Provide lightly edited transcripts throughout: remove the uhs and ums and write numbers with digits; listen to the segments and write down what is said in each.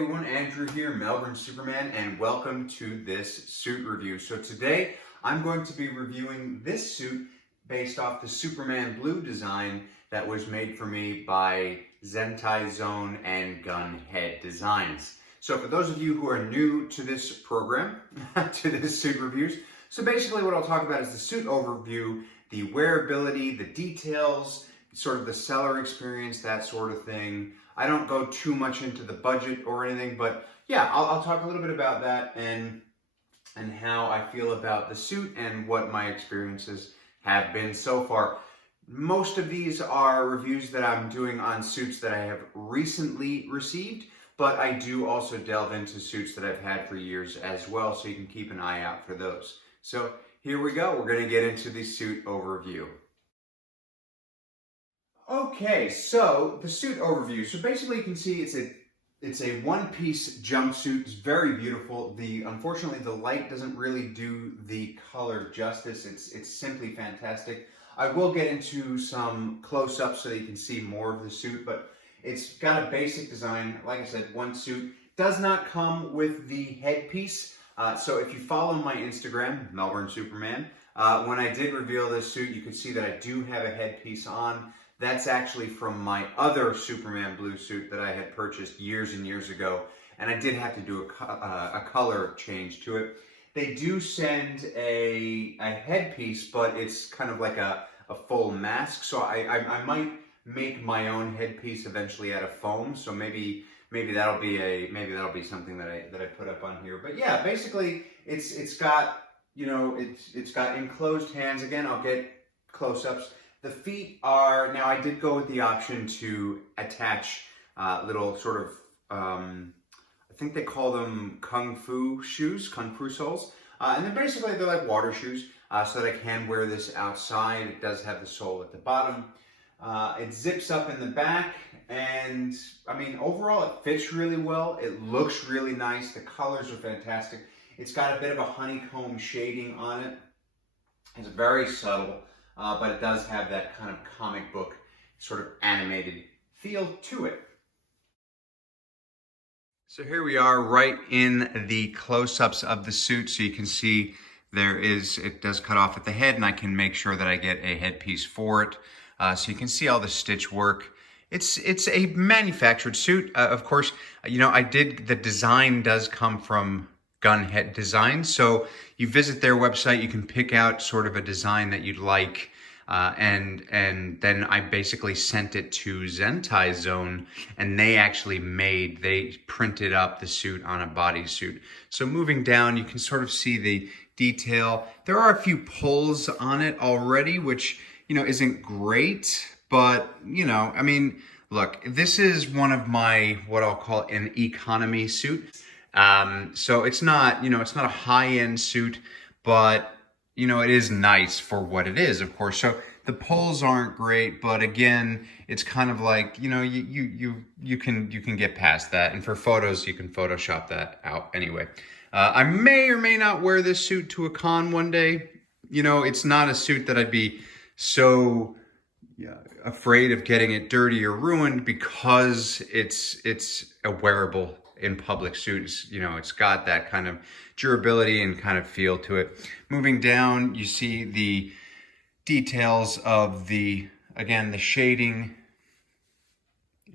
everyone, Andrew here, Melbourne Superman, and welcome to this suit review. So today I'm going to be reviewing this suit based off the Superman Blue design that was made for me by Zentai Zone and Gunhead Designs. So for those of you who are new to this program, to this suit reviews, so basically what I'll talk about is the suit overview, the wearability, the details, sort of the seller experience, that sort of thing. I don't go too much into the budget or anything, but yeah, I'll talk a little bit about that and how I feel about the suit and what my experiences have been so far. Most of these are reviews that I'm doing on suits that I have recently received, but I do also delve into suits that I've had for years as well, so you can keep an eye out for those. So here we go, we're going to get into the suit overview. Okay, so the suit overview. So basically you can see it's a one-piece jumpsuit. It's very beautiful. Unfortunately the light doesn't really do the color justice. It's simply fantastic. I will get into some close-ups so that you can see more of the suit, but it's got a basic design. Like I said, one suit. Does not come with the headpiece. So if you follow my Instagram, Melbourne Superman, when I did reveal this suit, you could see that I do have a headpiece on. That's actually from my other Superman Blue suit that I had purchased years and years ago, and I did have to do a color change to it. They do send a headpiece, but it's kind of like a full mask, so I might make my own headpiece eventually out of foam. So maybe that'll be something that I put up on here. But yeah, basically it's got, you know, it's got enclosed hands. Again, I'll get close-ups. The feet are, now I did go with the option to attach little sort of, I think they call them Kung Fu shoes, Kung Fu soles. And then basically they're like water shoes, so that I can wear this outside. It does have the sole at the bottom. It zips up in the back, and I mean, overall it fits really well. It looks really nice. The colors are fantastic. It's got a bit of a honeycomb shading on it. It's very subtle. But it does have that kind of comic book sort of animated feel to it. So here we are right in the close-ups of the suit, so you can see it does cut off at the head, and I can make sure that I get a headpiece for it. So you can see all the stitch work. It's a manufactured suit. Of course, you know, the design does come from Gunhead Designs. So you visit their website, you can pick out sort of a design that you'd like, and then I basically sent it to Zentai Zone, and they printed up the suit on a bodysuit. So moving down, you can sort of see the detail. There are a few pulls on it already, which, you know, isn't great, but, you know, I mean, look, this is one of my, what I'll call an economy suit. So it's not, you know, it's not a high-end suit, but, you know, it is nice for what it is, of course. So the pulls aren't great, but again, it's kind of like, you know, you can get past that. And for photos, you can Photoshop that out anyway. I may or may not wear this suit to a con one day. You know, it's not a suit that I'd be so afraid of getting it dirty or ruined, because it's a wearable in public suits. You know, it's got that kind of durability and kind of feel to it. Moving down, you see the details of the shading,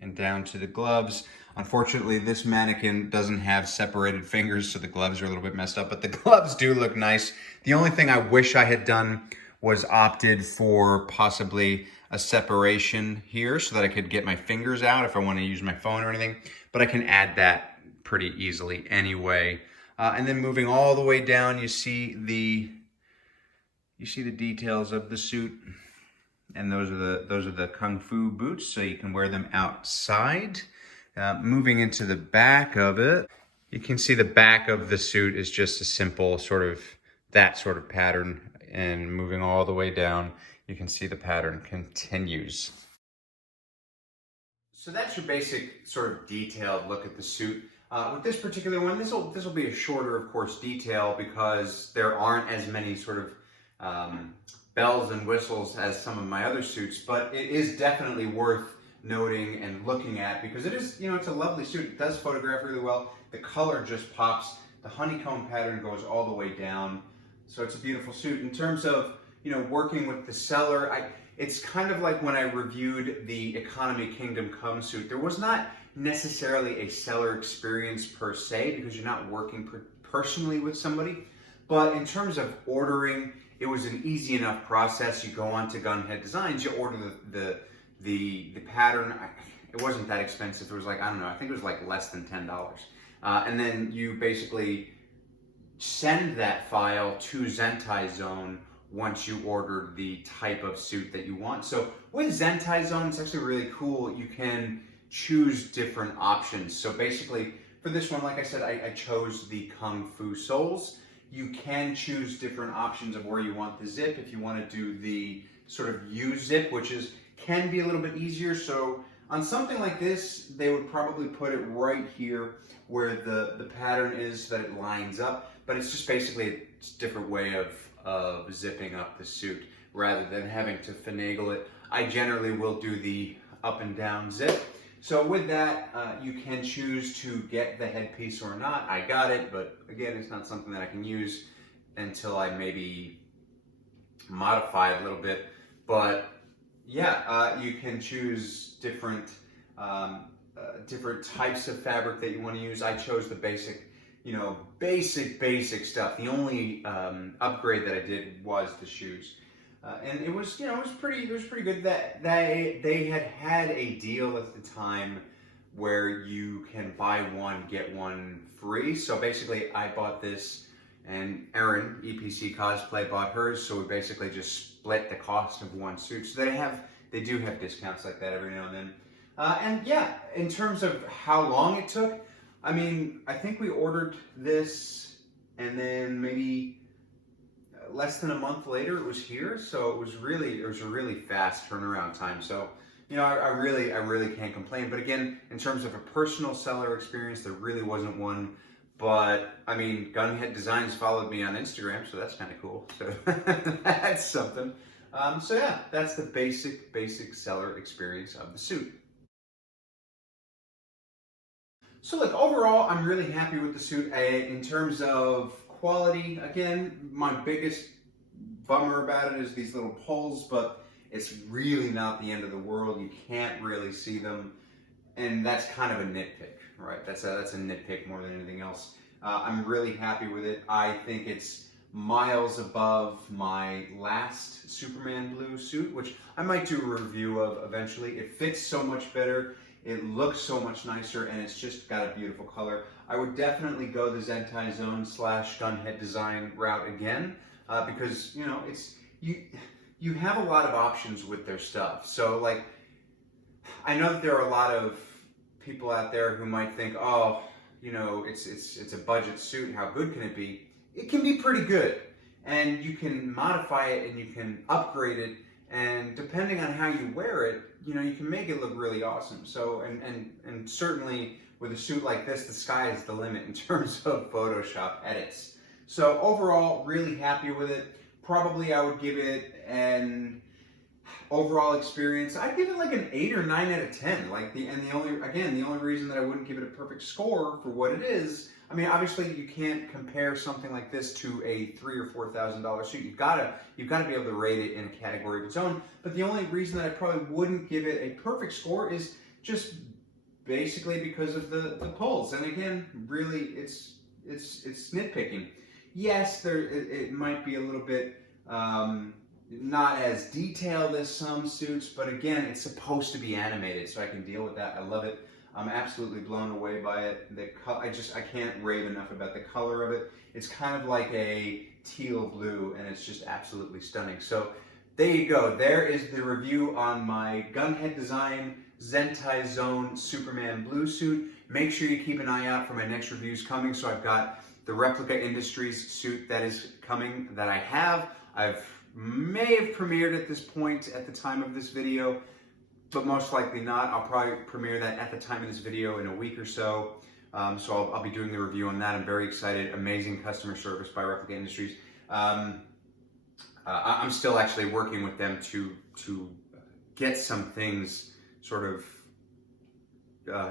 and down to the gloves. Unfortunately, this mannequin doesn't have separated fingers, so the gloves are a little bit messed up, but the gloves do look nice. The only thing I wish I had done was opted for possibly a separation here so that I could get my fingers out if I want to use my phone or anything, but I can add that pretty easily anyway. And then moving all the way down, you see the details of the suit, and those are the Kung Fu boots, so you can wear them outside. Moving into the back of it, you can see the back of the suit is just a simple that sort of pattern, and moving all the way down, you can see the pattern continues. So that's your basic sort of detailed look at the suit. With this particular one, this will be a shorter, of course, detail, because there aren't as many sort of bells and whistles as some of my other suits, but it is definitely worth noting and looking at, because it is, you know, it's a lovely suit. It does photograph really well. The color just pops. The honeycomb pattern goes all the way down. So it's a beautiful suit. In terms of, you know, working with the seller, it's kind of like when I reviewed the Economy Kingdom Come suit. There was not necessarily a seller experience per se, because you're not working personally with somebody. But in terms of ordering, it was an easy enough process. You go on to Gunhead Designs, you order the pattern. It wasn't that expensive. It was like, I don't know, I think it was like less than $10. And then you basically send that file to Zentai Zone once you order the type of suit that you want. So with Zentai Zone, it's actually really cool. You can choose different options. So basically, for this one, like I said, I chose the Kung Fu soles. You can choose different options of where you want the zip. If you want to do the sort of U-zip, which can be a little bit easier. So on something like this, they would probably put it right here where the pattern is, that it lines up. But it's just basically a different way of zipping up the suit rather than having to finagle it. I generally will do the up and down zip. So with that, you can choose to get the headpiece or not. I got it, but again, it's not something that I can use until I maybe modify it a little bit. But yeah, you can choose different types of fabric that you want to use. I chose the basic, you know, basic stuff. The only upgrade that I did was the shoes. And it was, you know, it was pretty good. That they had a deal at the time where you can buy one get one free. So basically, I bought this, and Erin, EPC Cosplay, bought hers. So we basically just split the cost of one suit. So they do have discounts like that every now and then. And yeah, in terms of how long it took, I mean, I think we ordered this, and then maybe less than a month later it was here. So it was a really fast turnaround time. So, you know, I really can't complain. But again, in terms of a personal seller experience, there really wasn't one. But I mean, Gunhead Designs followed me on Instagram, so that's kind of cool. So that's something. So yeah, that's the basic seller experience of the suit. So look, overall, I'm really happy with the suit. In terms of quality, again, my biggest bummer about it is these little poles, but it's really not the end of the world. You can't really see them, and that's kind of a nitpick, right? That's a nitpick more than anything else. I'm really happy with it. I think it's miles above my last Superman blue suit, which I might do a review of eventually. It fits so much better. It looks so much nicer, and it's just got a beautiful color. I would definitely go the Zentai Zone / Gunhead Design route again, because, you know, it's you have a lot of options with their stuff. So like, I know that there are a lot of people out there who might think, oh, you know, it's a budget suit. How good can it be? It can be pretty good, and you can modify it and you can upgrade it. And depending on how you wear it, you know, you can make it look really awesome. So, and certainly with a suit like this, the sky is the limit in terms of Photoshop edits. So overall, really happy with it. Probably I would give it an overall experience, I'd give it like an 8 or 9 out of 10. Like the only reason that I wouldn't give it a perfect score for what it is, I mean, obviously you can't compare something like this to a $3,000 or $4,000 suit. You've got to be able to rate it in a category of its own. But the only reason that I probably wouldn't give it a perfect score is just basically because of the polls. And again, really, it's nitpicking. Yes, it might be a little bit not as detailed as some suits, but again, it's supposed to be animated, so I can deal with that. I love it. I'm absolutely blown away by it. I can't rave enough about the color of it. It's kind of like a teal blue, and it's just absolutely stunning. So there you go. There is the review on my Gunhead Design Zentai Zone Superman blue suit. Make sure you keep an eye out for my next reviews coming. So I've got the Replica Industries suit that is coming that I have. May have premiered at this point at the time of this video, but most likely not. I'll probably premiere that at the time of this video in a week or so. So I'll be doing the review on that. I'm very excited. Amazing customer service by Replica Industries. I'm still actually working with them to get some things sort of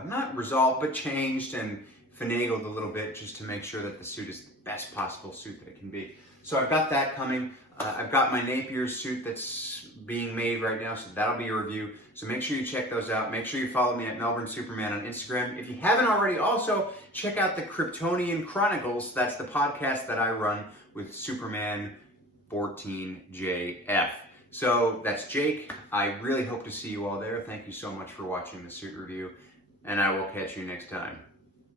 not resolved, but changed and finagled a little bit just to make sure that the suit is the best possible suit that it can be. So I've got that coming. I've got my Napier suit that's being made right now, so that'll be a review. So make sure you check those out. Make sure you follow me at melbournesuperman on Instagram. If you haven't already, also check out the Kryptonian Chronicles. That's the podcast that I run with Superman 14JF. So that's Jake. I really hope to see you all there. Thank you so much for watching the suit review, and I will catch you next time.